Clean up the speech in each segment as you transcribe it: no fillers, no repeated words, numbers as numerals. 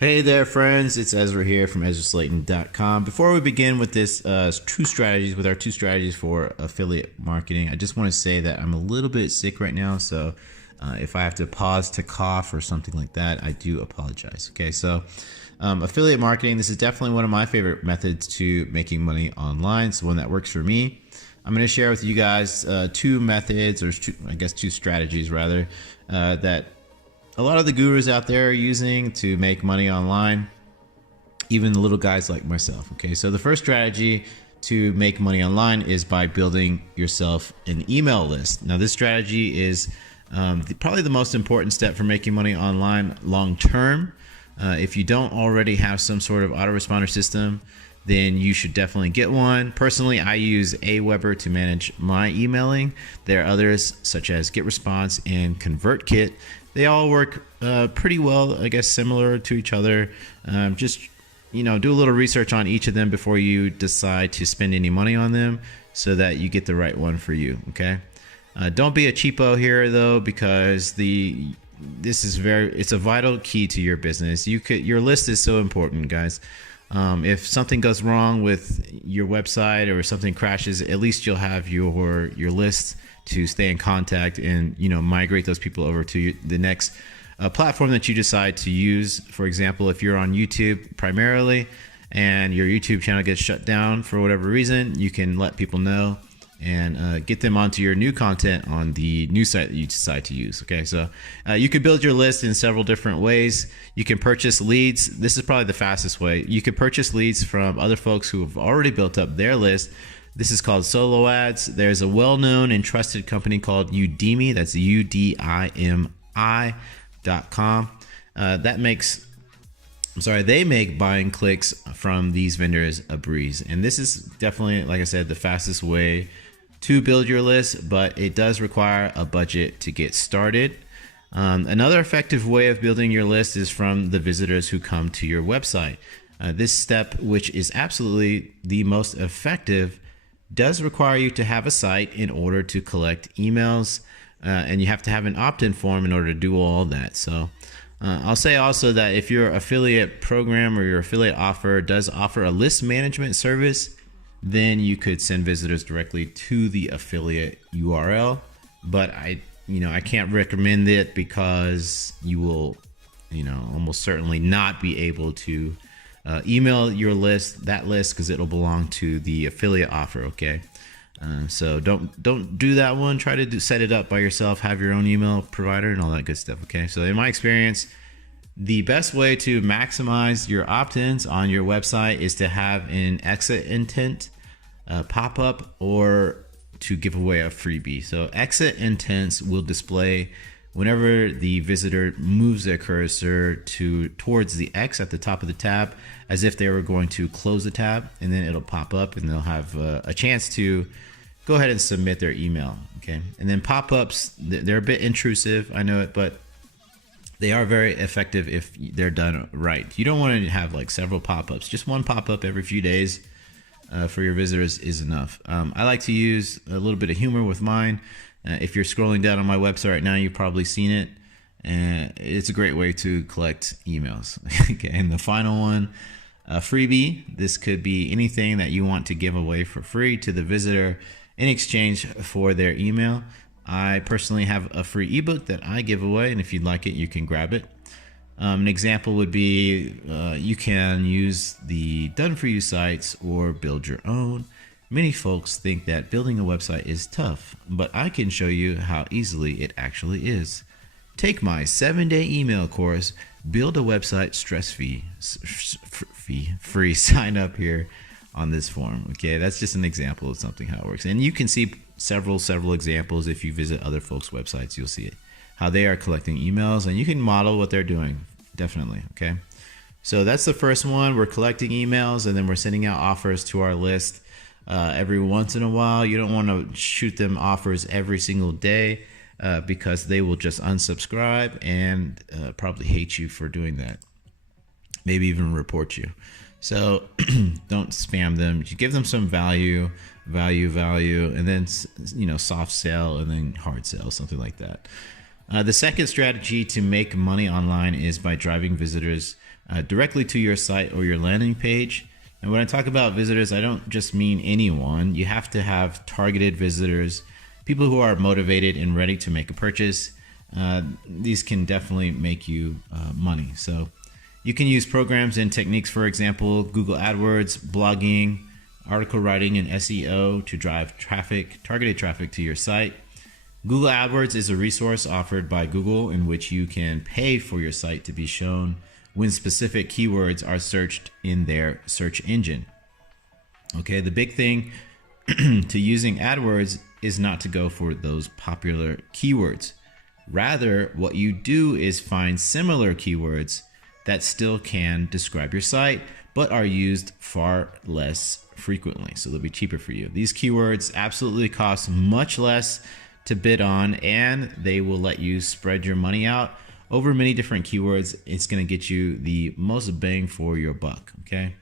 Hey there, friends. It's Ezra here from EzraSlayton.com. Before we begin with this our two strategies for affiliate marketing, I just want to say that I'm a little bit sick right now, so if I have to pause to cough or something like that, I do apologize. Okay, so affiliate marketing, this is definitely one of my favorite methods to making money online. It's one that works for me. I'm going to share with you guys two methods, or two strategies rather, that a lot of the gurus out there are using to make money online, even the little guys like myself. Okay, so the first strategy to make money online is by building yourself an email list. Now, this strategy is probably the most important step for making money online long term. If you don't already have some sort of autoresponder system, then you should definitely get one. Personally, I use Aweber to manage my emailing. There are others such as GetResponse and ConvertKit. They all work pretty well, I guess, similar to each other. Just do a little research on each of them before you decide to spend any money on them, so that you get the right one for you. Okay, don't be a cheapo here though, because it's a vital key to your business. Your list is so important, guys. If something goes wrong with your website or something crashes, at least you'll have your list to stay in contact and migrate those people over to the next platform that you decide to use. For example, if you're on YouTube primarily and your YouTube channel gets shut down for whatever reason, you can let people know and get them onto your new content on the new site that you decide to use. Okay, so you could build your list in several different ways. You can purchase leads. This is probably the fastest way. You can purchase leads from other folks who have already built up their list. This is called solo ads. There's a well-known and trusted company called Udemy. That's UDIMI.com. They make buying clicks from these vendors a breeze. And this is definitely, like I said, the fastest way to build your list, but it does require a budget to get started. Another effective way of building your list is from the visitors who come to your website. This step, which is absolutely the most effective, does require you to have a site in order to collect emails, and you have to have an opt-in form in order to do all that. So I'll say also that if your affiliate program or your affiliate offer does offer a list management service, then you could send visitors directly to the affiliate URL. But I can't recommend it, because you will, almost certainly not be able to email that list, because it'll belong to the affiliate offer. Okay, so don't do that one. Try to set it up by yourself. Have your own email provider and all that good stuff. Okay, so in my experience, the best way to maximize your opt-ins on your website is to have an exit intent pop-up, or to give away a freebie. So exit intents will display whenever the visitor moves their cursor towards the X at the top of the tab, as if they were going to close the tab, and then it'll pop up and they'll have a chance to go ahead and submit their email. Okay, and then pop-ups, they're a bit intrusive, I know it, but they are very effective if they're done right. You don't want to have like several pop-ups. Just one pop-up every few days for your visitors is enough. I like to use a little bit of humor with mine. If you're scrolling down on my website right now, you've probably seen it. It's a great way to collect emails. Okay, and the final one, freebie. This could be anything that you want to give away for free to the visitor in exchange for their email. I personally have a free ebook that I give away, and if you'd like it, you can grab it. An example would be you can use the done for you sites or build your own. Many folks think that building a website is tough, but I can show you how easily it actually is. Take my 7-day email course, Build a Website Stress-Free. Sign up here on this form. Okay, that's just an example of something, how it works. And you can see several examples. If you visit other folks' websites, you'll see it, how they are collecting emails, and you can model what they're doing, definitely. Okay, so that's the first one. We're collecting emails, and then we're sending out offers to our list every once in a while. You don't want to shoot them offers every single day, because they will just unsubscribe and probably hate you for doing that, maybe even report you. So don't spam them. You give them some value, and then soft sell, and then hard sell, something like that. The second strategy to make money online is by driving visitors directly to your site or your landing page. And when I talk about visitors, I don't just mean anyone. You have to have targeted visitors, people who are motivated and ready to make a purchase. These can definitely make you money. So you can use programs and techniques, for example, Google AdWords, blogging, article writing, and SEO to drive traffic, targeted traffic to your site. Google AdWords is a resource offered by Google in which you can pay for your site to be shown when specific keywords are searched in their search engine. Okay, the big thing to using AdWords is not to go for those popular keywords. Rather, what you do is find similar keywords that still can describe your site, but are used far less frequently. So they'll be cheaper for you. These keywords absolutely cost much less to bid on, and they will let you spread your money out over many different keywords. It's going to get you the most bang for your buck. Okay.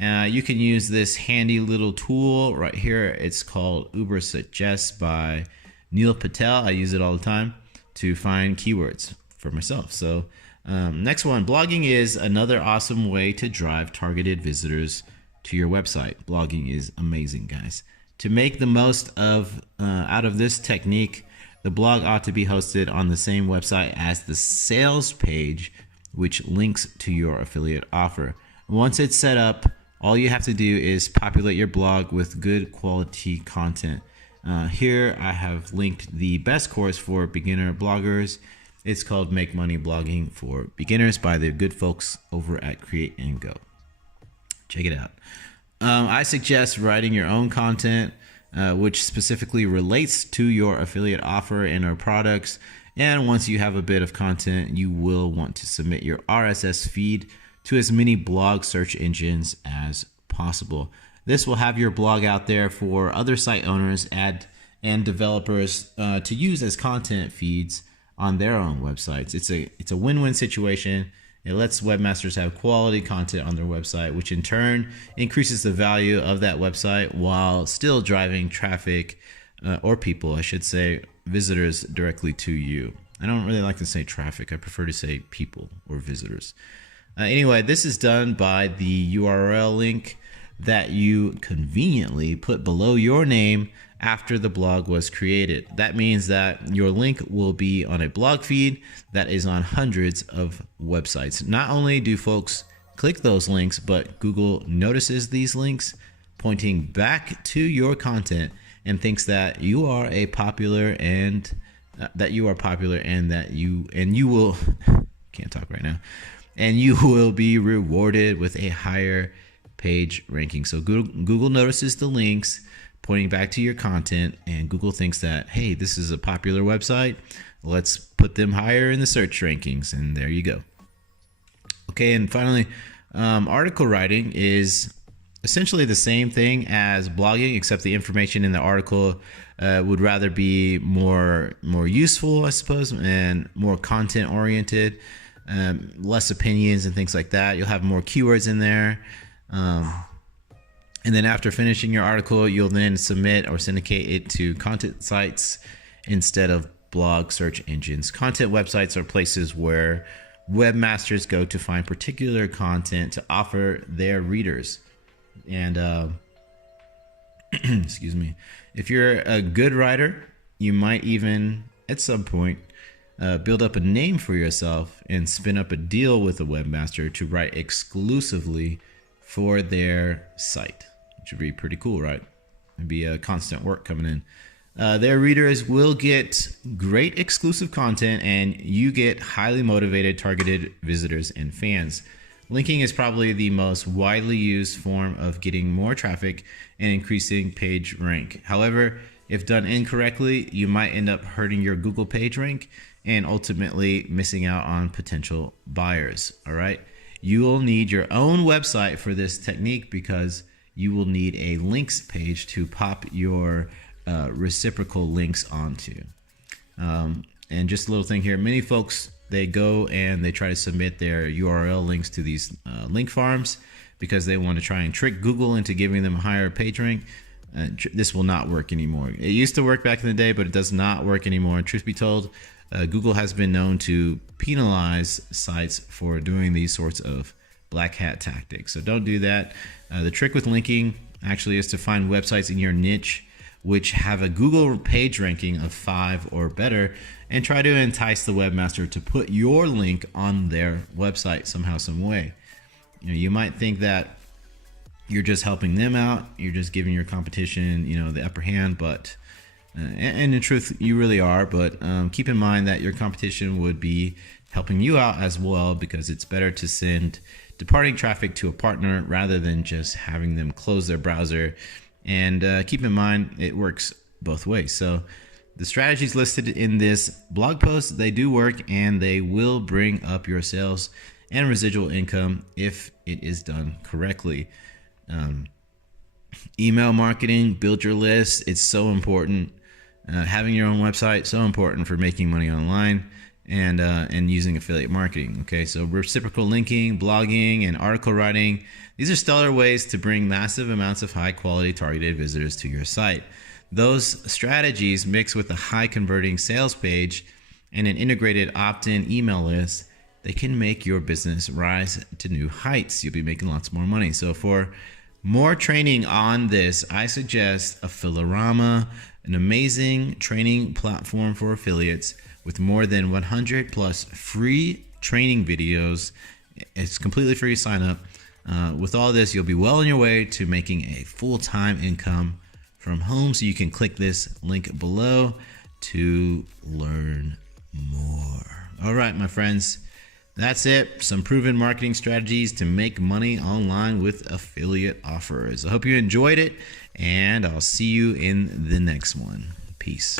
You can use this handy little tool right here. It's called Ubersuggest by Neil Patel. I use it all the time to find keywords for myself. So next one, blogging is another awesome way to drive targeted visitors to your website. Blogging is amazing, guys. To make the most of out of this technique, the blog ought to be hosted on the same website as the sales page, which links to your affiliate offer. Once it's set up, all you have to do is populate your blog with good quality content. Here I have linked the best course for beginner bloggers. It's called Make Money Blogging for Beginners by the good folks over at Create and Go. Check it out. I suggest writing your own content, which specifically relates to your affiliate offer and our products. And once you have a bit of content, you will want to submit your RSS feed to as many blog search engines as possible. This will have your blog out there for other site owners and developers to use as content feeds on their own websites. It's a win-win situation. It lets webmasters have quality content on their website, which in turn increases the value of that website while still driving traffic or people, I should say, visitors directly to you. I don't really like to say traffic. I prefer to say people or visitors. Anyway, this is done by the URL link that you conveniently put below your name after the blog was created. That means that your link will be on a blog feed that is on hundreds of websites. Not only do folks click those links, but Google notices these links pointing back to your content and thinks that you are popular and that you will can't talk right now, and you will be rewarded with a higher page ranking. So Google notices the links pointing back to your content, and Google thinks that, hey, this is a popular website. Let's put them higher in the search rankings, and there you go. Okay, and finally, article writing is essentially the same thing as blogging, except the information in the article would rather be more useful, I suppose, and more content oriented, less opinions and things like that. You'll have more keywords in there. And then after finishing your article, you'll then submit or syndicate it to content sites instead of blog search engines. Content websites are places where webmasters go to find particular content to offer their readers. And excuse me, if you're a good writer, you might even at some point build up a name for yourself and spin up a deal with a webmaster to write exclusively for their site, which would be pretty cool, right? It'd be a constant work coming in. Their readers will get great exclusive content, and you get highly motivated, targeted visitors and fans. Linking is probably the most widely used form of getting more traffic and increasing page rank. However, if done incorrectly, you might end up hurting your Google page rank and ultimately missing out on potential buyers. All right. You will need your own website for this technique because you will need a links page to pop your reciprocal links onto. And just a little thing here, many folks, they go and they try to submit their URL links to these link farms because they want to try and trick Google into giving them a higher page rank. This will not work anymore. It used to work back in the day, but it does not work anymore. Truth be told, Google has been known to penalize sites for doing these sorts of black hat tactics. So don't do that. The trick with linking actually is to find websites in your niche which have a Google page ranking of 5 or better, and try to entice the webmaster to put your link on their website somehow, some way. You might think that you're just helping them out, you're just giving your competition, the upper hand, but and in truth, you really are. But keep in mind that your competition would be helping you out as well, because it's better to send departing traffic to a partner rather than just having them close their browser. And keep in mind, it works both ways. So the strategies listed in this blog post, they do work, and they will bring up your sales and residual income if it is done correctly. Email marketing, build your list. It's so important. Having your own website, so important for making money online and using affiliate marketing. Okay, so reciprocal linking, blogging, and article writing. These are stellar ways to bring massive amounts of high quality targeted visitors to your site. Those strategies mixed with a high converting sales page and an integrated opt-in email list, they can make your business rise to new heights. You'll be making lots more money. So for more training on this, I suggest Affiliarama, an amazing training platform for affiliates with more than 100 plus free training videos. It's completely free to sign up. With all this, you'll be well on your way to making a full-time income from home. So you can click this link below to learn more. All right, my friends, that's it. Some proven marketing strategies to make money online with affiliate offers. I hope you enjoyed it, and I'll see you in the next one. Peace.